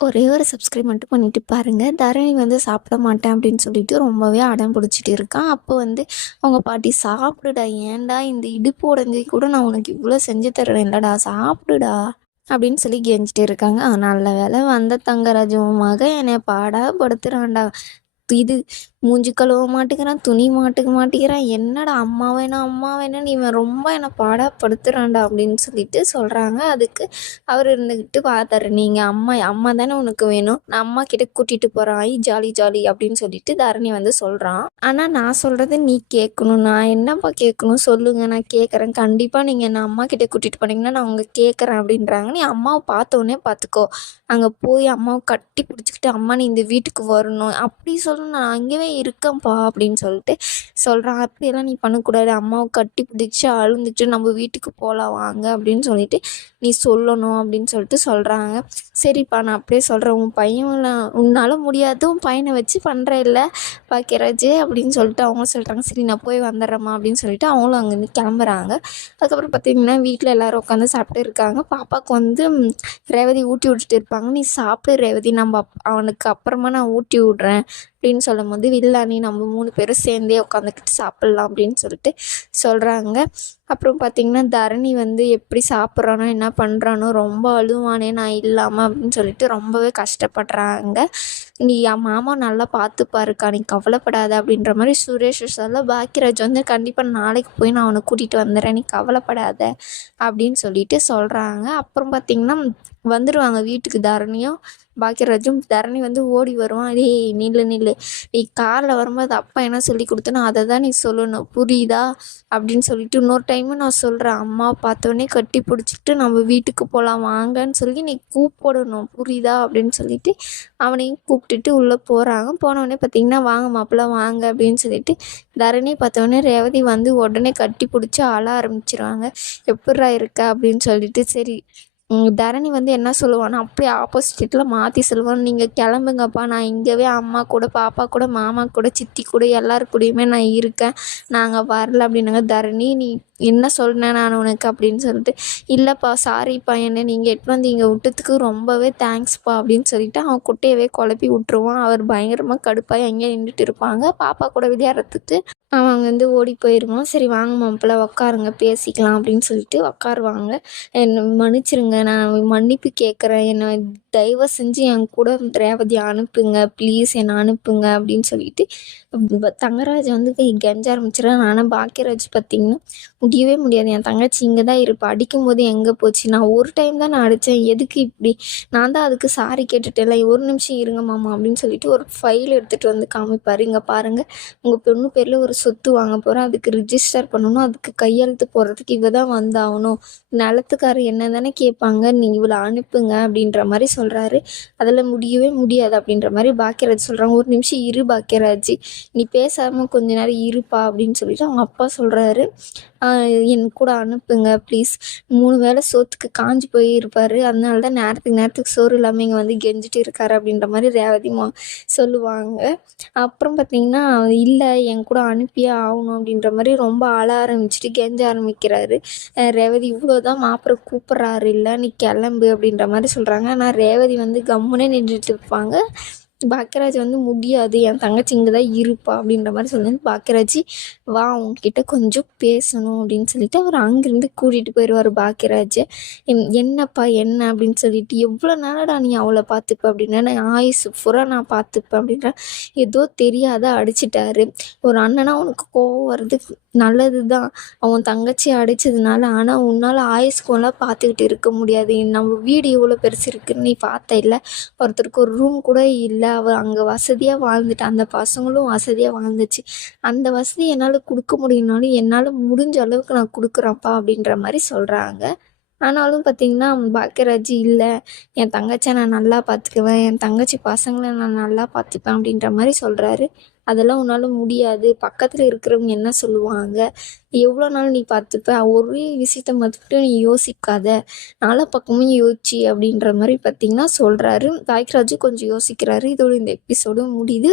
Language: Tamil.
ஒரே ஒரு சப்ஸ்கிரைப் மட்டும் பண்ணிட்டு பாருங்க. தரணி வந்து சாப்பிட மாட்டேன் அப்படின்னு சொல்லிட்டு ரொம்பவே அடம் பிடிச்சிட்டு இருக்கான். அப்போ வந்து அவங்க பாட்டி, "சாப்பிடுடா, ஏன்டா இந்த இடுப்பு உடைஞ்சு கூட நான் உனக்கு இவ்வளோ செஞ்சு தர்றேன்லடா, சாப்பிடுடா" அப்படின்னு சொல்லி கெஞ்சிட்டு இருக்காங்க. நல்ல வேளை வந்த தங்கராஜ் உன் மகன் என்னைய பாடாப்படுத்துறான்டா. இது மூஞ்சி கழுவ மாட்டேங்கிறான், துணி மாட்டுக்க மாட்டேங்கிறான், என்னடா அம்மா வேணும் அம்மா வேணும்னு இவன் ரொம்ப என்னை பாடாப்படுத்துறான்டா அப்படின்னு சொல்லிட்டு சொல்கிறாங்க. அதுக்கு அவர் இருந்துக்கிட்டு பார்த்தாரு, "நீங்கள் அம்மா அம்மா தானே உனக்கு வேணும், நான் அம்மா கிட்ட கூட்டிகிட்டு போகிறேன், ஐ ஜாலி ஜாலி" அப்படின்னு சொல்லிட்டு தரணி வந்து சொல்கிறான். ஆனால் நான் சொல்கிறத நீ கேட்கணும். நான் என்னப்பா கேட்கணும் சொல்லுங்கள், நான் கேட்குறேன். கண்டிப்பாக நீங்கள் என்ன அம்மா கிட்ட கூட்டிகிட்டு போனீங்கன்னா நான் உங்க கேட்குறேன் அப்படின்றாங்க. நீ அம்மாவை பார்த்த உடனே பார்த்துக்கோ, அங்கே போய் அம்மாவை கட்டி பிடிச்சிக்கிட்டு, "அம்மா நீ இந்த வீட்டுக்கு வரணும்" அப்படி சொல்லணும், "நான் அங்கேயே இருக்கேன்ப்பா" அப்படின்னு சொல்லிட்டு சொல்கிறான். "அப்படியெல்லாம் நீ பண்ணக்கூடாது, அம்மாவை கட்டி பிடிச்சி அழுந்துட்டு நம்ம வீட்டுக்கு போகலாம் வாங்க" அப்படின்னு சொல்லிட்டு நீ சொல்லணும் அப்படின்னு சொல்லிட்டு சொல்கிறாங்க. "சரிப்பா நான் அப்படியே சொல்கிறேன், உன் பையன் உன்னால் முடியாது, உன் பையனை வச்சு பண்ணுற இல்லை பாக்கியராஜ்" அப்படின்னு சொல்லிட்டு அவங்க சொல்கிறாங்க. "சரி நான் போய் வந்துடுறேம்மா" அப்படின்னு சொல்லிட்டு அவங்களும் அங்கேருந்து கிளம்புறாங்க. அதுக்கப்புறம் பார்த்திங்கன்னா வீட்டில் எல்லோரும் உட்காந்து சாப்பிட்டு இருக்காங்க. பாப்பாவுக்கு வந்து ரேவதி ஊட்டி விட்டுட்டு இருப்பாங்க. "நீ சாப்பிடு ரேவதி, நம்ம அவனுக்கு அப்புறமா நான் ஊட்டி விட்றேன்" அப்படின்னு சொல்லும்போது, "இல்லை நீ நம்ம 3 பேரும் சேர்ந்தே உட்காந்துக்கிட்டு சாப்பிட்லாம்" அப்படின்னு சொல்லிட்டு சொல்கிறாங்க. அப்புறம் பார்த்திங்கன்னா தரணி வந்து எப்படி சாப்பிட்றானோ என்ன பண்ணுறானோ, ரொம்ப அழுவானே நான் இல்லாமல் அப்படின்னு சொல்லிட்டு ரொம்பவே கஷ்டப்படுறாங்க. "நீ என் மாமா நல்லா பார்த்துப்பாருக்கா, நீ கவலைப்படாத" அப்படின்ற மாதிரி சுரேஷ் சொல்ல, பாக்கியராஜ் வந்து, "கண்டிப்பாக நாளைக்கு போய் நான் அவனை கூட்டிகிட்டு வந்துடுறேன், நீ கவலைப்படாத" அப்படின்னு சொல்லிட்டு சொல்கிறாங்க. அப்புறம் பார்த்திங்கன்னா வந்துடுவாங்க வீட்டுக்கு தரணியும் பாக்கியராஜும். தரணி வந்து ஓடி வருவான். "டேய் நில்லு நில்லு, நீ காரில் வரும்போது அப்பா என்ன சொல்லி கொடுத்தனோ அதை தான் நீ சொல்லணும், புரியுதா" அப்படின்னு சொல்லிட்டு, "இன்னொரு டைமும் நான் சொல்கிறேன், அம்மாவை பார்த்தோன்னே கட்டி பிடிச்சிக்கிட்டு நம்ம வீட்டுக்கு போகலாம் வாங்கன்னு சொல்லி நீ கூப்பிடணும், புரியுதா" அப்படின்னு சொல்லிட்டு அவனையும் கூப்பிட்டுட்டு உள்ளே போகிறாங்க. போனோடனே பார்த்திங்கன்னா, "வாங்க மாப்பிள்ளை வாங்க" அப்படின்னு சொல்லிட்டு தரணி பார்த்தோன்னே ரேவதி வந்து உடனே கட்டி பிடிச்சி அழ ஆரம்பிச்சிருவாங்க. "எப்புட்றா இருக்க" அப்படின்னு சொல்லிட்டு. சரி, தரணி வந்து என்ன சொல்லுவான்னா, அப்படியே ஆப்போசிட்டில் மாற்றி சொல்லுவான், "நீங்கள் கிளம்புங்கப்பா, நான் இங்கேவே அம்மா கூட, பாப்பா கூட, மாமா கூட, சித்தி கூட எல்லாரு கூடயுமே நான் இருக்கேன், நாங்கள் வரல" அப்படின்னாங்க. "தரணி நீ என்ன சொன்னேன் நான் உனக்கு" அப்படின்னு சொல்லிட்டு, "இல்லைப்பா சாரிப்பா, என்னை நீங்கள் எட்டு வந்து இங்கே விட்டதுக்கு ரொம்பவே தேங்க்ஸ்ப்பா" அப்படின்னு சொல்லிட்டு அவன் குட்டையவே குழப்பி விட்ருவான். அவர் பயங்கரமாக கடுப்பாகி அங்கேயே நின்றுட்டு இருப்பாங்க. பாப்பா கூட விளையாடுறதுக்கு அவன் அங்கேருந்து ஓடி போயிடுவான். "சரி வாங்க மாப்பிள்ளை உட்காருங்க பேசிக்கலாம்" அப்படின்னு சொல்லிட்டு உட்காருவாங்க. "என்னை மன்னிச்சிருங்க, நான் மன்னிப்பு கேட்குறேன், என்னை தயவு செஞ்சு என் கூட ரேவதியை அனுப்புங்க, ப்ளீஸ் என்னை அனுப்புங்க" அப்படின்னு சொல்லிட்டு தங்கராஜ் வந்து கெஞ்ச ஆரம்பிச்சிடுறான். ஆனால் பாக்கியராஜ் பார்த்திங்கன்னா, "முடியவே முடியாது, என் தங்கச்சி இங்கே தான் இருப்பா, அடிக்கும்போது எங்கே போச்சு, நான் ஒரு டைம் தான் நான் அடித்தேன், எதுக்கு இப்படி, நான் தான் அதுக்கு சாரி கேட்டுட்டேன்ல, ஒரு நிமிஷம் இருங்க மாமா" அப்படின்னு சொல்லிட்டு ஒரு ஃபைல் எடுத்துகிட்டு வந்து காமிப்பார். "இங்கே பாருங்கள், உங்கள் பொண்ணு பேரில் ஒரு சொத்து வாங்க போகிறேன், அதுக்கு ரிஜிஸ்டர் பண்ணணும், அதுக்கு கையெழுத்து போடுறதுக்கு இவ தான் வந்தாகணும், நிலத்துக்காரர் என்ன தானே கேட்பாங்க, நீங்கள் இவளை அனுப்புங்க" அப்படின்ற மாதிரி சொல்கிறாரு. "அதில் முடியவே முடியாது" அப்படின்ற மாதிரி பாக்கியராஜ் சொல்கிறாங்க. "ஒரு நிமிஷம் இரு பாக்கியராஜ், நீ பேசாமல் கொஞ்ச நேரம் இருப்பா" அப்படின்னு சொல்லிட்டு அவங்க அப்பா சொல்கிறாரு. "என் கூட அனுப்புங்க ப்ளீஸ்", 3 வேளை சோத்துக்கு காஞ்சி போய் இருப்பார், அதனால தான் நேரத்துக்கு நேரத்துக்கு சோறு இல்லாமல் இங்கே வந்து கெஞ்சிட்டு இருக்காரு அப்படின்ற மாதிரி ரேவதி சொல்லுவாங்க. அப்புறம் பார்த்திங்கன்னா, "இல்லை என் கூட அனுப்பியே ஆகணும்" அப்படின்ற மாதிரி ரொம்ப அழ ஆரம்பிச்சுட்டு கெஞ்ச ஆரம்பிக்கிறாரு. ரேவதி, "இவ்வளோதான் மாப்பிள்ளை கூப்பிட்றாரு இல்லை, நீ கிளம்பு" அப்படின்ற மாதிரி சொல்கிறாங்க. ஆனால் ரேவதி வந்து கம்முன்னே நின்றுட்டு இருப்பாங்க. பாக்கியராஜ் வந்து, "முடியாது, என் தங்கச்சி இங்கே தான் இருப்பா" அப்படின்ற மாதிரி சொல்லுங்க. பாக்கியராஜ், "வா உன்கிட்ட கொஞ்சம் பேசணும்" அப்படின்னு சொல்லிட்டு அவர் அங்கேருந்து கூட்டிகிட்டு போயிடுவார் பாக்கியராஜை. "என்னப்பா என்ன" அப்படின்னு சொல்லிட்டு, "எவ்வளோ நாளடா நீ அவளை பார்த்துப்ப" அப்படின்னா, "நான் ஆயுசு பூரா நான் பார்த்துப்பேன்" அப்படின்ற. ஏதோ தெரியாத அடிச்சிட்டாரு. ஒரு அண்ணனா உனக்கு கோவம் வருது நல்லது தான், அவன் தங்கச்சி அடித்ததுனால. ஆனால் உன்னால் ஆயுஸ்கோலாம் பார்த்துக்கிட்டு இருக்க முடியாது. நம்ம வீடு எவ்வளோ பெருசு இருக்குன்னு நீ பார்த்த இல்லை, ஒருத்தருக்கு ஒரு ரூம் கூட இல்லை, அவள் அங்கே வசதியாக வாழ்ந்துட்டு, அந்த பசங்களும் வசதியாக வாழ்ந்துச்சு, அந்த வசதி என்னால் கொடுக்க முடியும்னாலும் என்னால் முடிஞ்ச அளவுக்கு நான் கொடுக்குறேன்ப்பா அப்படின்ற மாதிரி சொல்கிறாங்க. ஆனாலும் பார்த்திங்கன்னா பாக்கியராஜ், "இல்லை என் தங்கச்சியை நான் நல்லா பார்த்துக்குவேன், என் தங்கச்சி பசங்களை நான் நல்லா பார்த்துப்பேன்" அப்படின்ற மாதிரி சொல்கிறாரு. "அதெல்லாம் உன்னால் முடியாது, பக்கத்தில் இருக்கிறவங்க என்ன சொல்லுவாங்க, எவ்வளோ நாள் நீ பார்த்துப்ப, ஒரே விஷயத்த மட்டும் நீ யோசிக்காத, நாலா பக்கமும் யோசிச்சு" அப்படின்ற மாதிரி பார்த்திங்கன்னா சொல்கிறாரு. பாக்கியராஜ் கொஞ்சம் யோசிக்கிறாரு. இதோட இந்த எபிசோடு முடியுது.